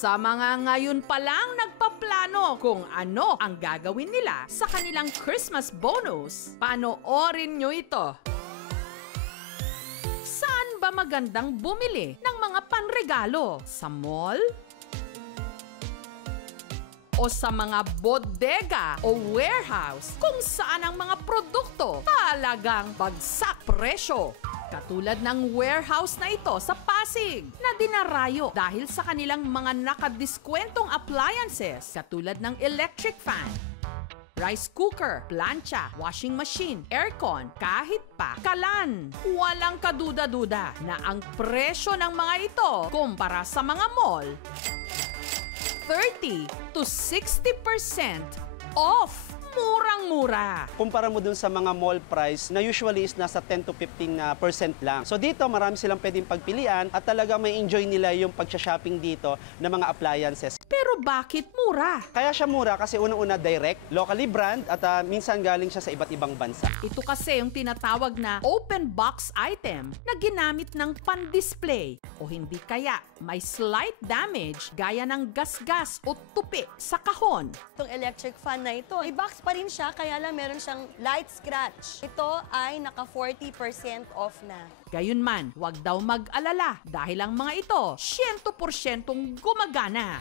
Sa mga ngayon pa lang nagpaplano kung ano ang gagawin nila sa kanilang Christmas bonus, panoorin nyo ito. Saan ba magandang bumili ng mga panregalo? Sa mall? O sa mga bodega o warehouse kung saan ang mga produkto talagang bagsak presyo? Katulad ng warehouse na ito sa Pasig na dinarayo dahil sa kanilang mga nakadiskwentong appliances katulad ng electric fan, rice cooker, plancha, washing machine, aircon, kahit pa kalan. Walang kaduda-duda na ang presyo ng mga ito kumpara sa mga mall, 30 to 60% off. Murang-mura. Kumpara mo dun sa mga mall price na usually is nasa 10 to 15% lang. So dito, marami silang pwedeng pagpilian at talaga may enjoy nila yung pag-shopping dito ng mga appliances. Pero bakit mura? Kaya siya mura kasi unang-una direct, locally brand at minsan galing siya sa iba't ibang bansa. Ito kasi yung tinatawag na open box item na ginamit ng pan-display o hindi kaya may slight damage gaya ng gasgas o tupi sa kahon. Itong electric fan na ito, i-box pa rin siya kaya lang meron siyang light scratch. Ito ay naka 40% off na. Gayunman, huwag daw mag-alala dahil ang mga ito 100% gumagana.